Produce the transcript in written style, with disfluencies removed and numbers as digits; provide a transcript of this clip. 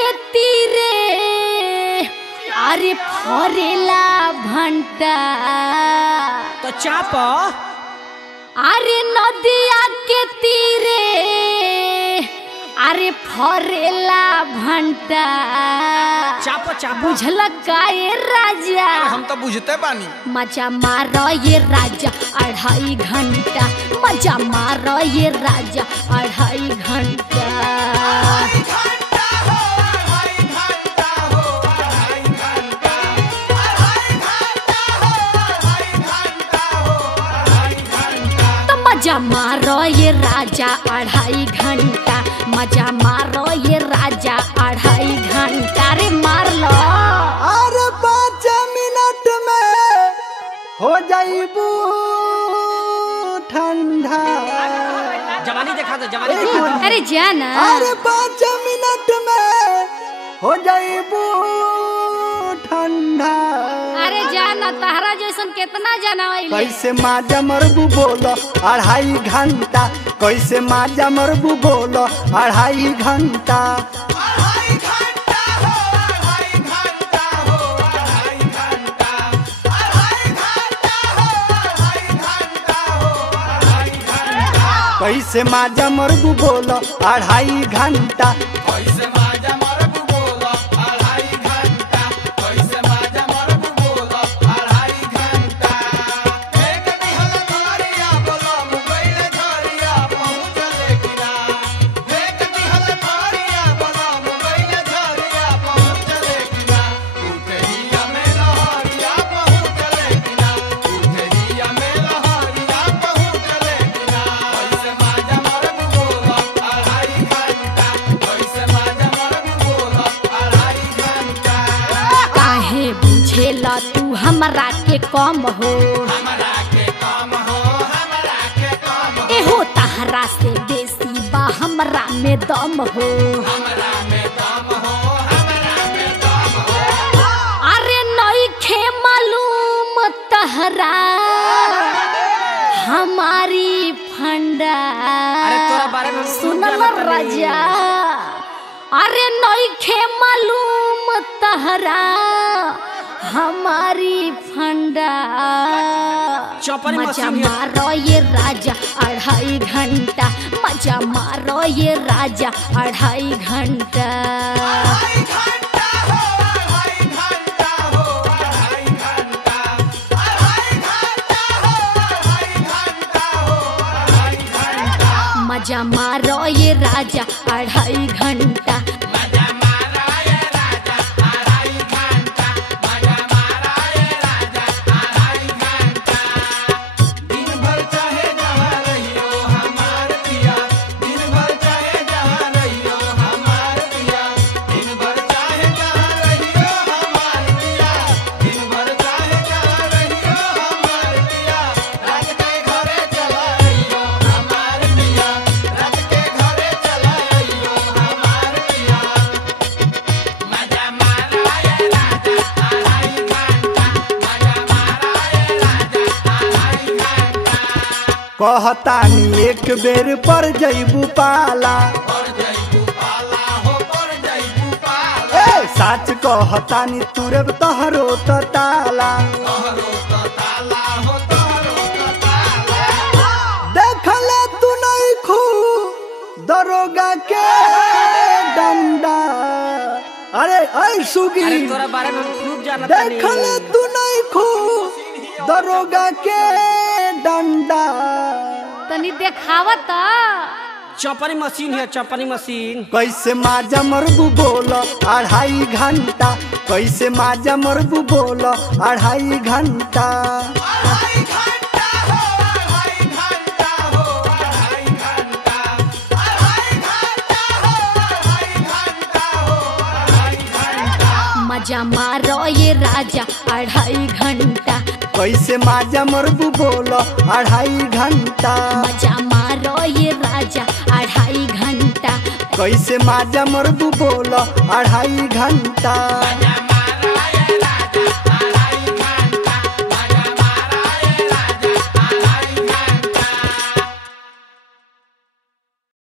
के तीरे अरे फरेला भंटा तो चाप अरे नदिया के तीरे अरे फरेला भंटा चाप चाप बुझल का ये राजा हम तो बुझते बानी। मजा मारो ये राजा 2.5 घंटा मजा मारो ये राजा 2.5 घंटा मजा मारो ये राजा 2.5 घंटा मजा मारो ये राजा 2.5 घंटा रे मार लो। अरे 5 मिनट में हो जाइबू ठंडा। जवानी दिखा दो जवानी दिखा दो। अरे जाना अरे 5 मिनट में हो जाइबू ठंडा। अरे जाना तहरा जैसन कितना जाना कैसे माजा मरबू बोलो 2.5 घंटा कैसे माजा मरबू बोलो 2.5 घंटा। कैसे माजा मरबू बोलो 2.5 घंटा। बुझेला तू हमरा के कम हो एहो तहरा से बेसी बा हमरा में दम हो। अरे नइखे मालूम तहरा हमारी फंडा। अरे तोरा बारे में सुनल राजा अरे नइखे मालूम तहरा हमारी फंडा। मजा मारो ये राजा 2.5 घंटा मजा मारो ये राजा 2.5 घंटा। मजा मारो ये राजा 2.5 घंटा। कहतानी एक बेर पर जइबू पाला ए सच कहतानी तुरे तहरो तो ताला। देखले तू नहीं खू दरोगा के डंडा। अरे ऐ सुगी अरे तोरा बारे में खूब जानत देखले तू नहीं खू दरोगा के डंडा। तनी देखावत चपनी मशीन है चपनी मशीन। कैसे माजा मरबू बोलो 2.5 घंटा कैसे माजा मरबू बोलो 2.5 घंटा। मजा मारो ये राजा 2.5 घंटा कैसे माजा मरबू बोलो 2.5 घंटा। मजा मारो ये राजा 2.5 घंटा कैसे माजा मरबू बोलो 2.5 घंटा।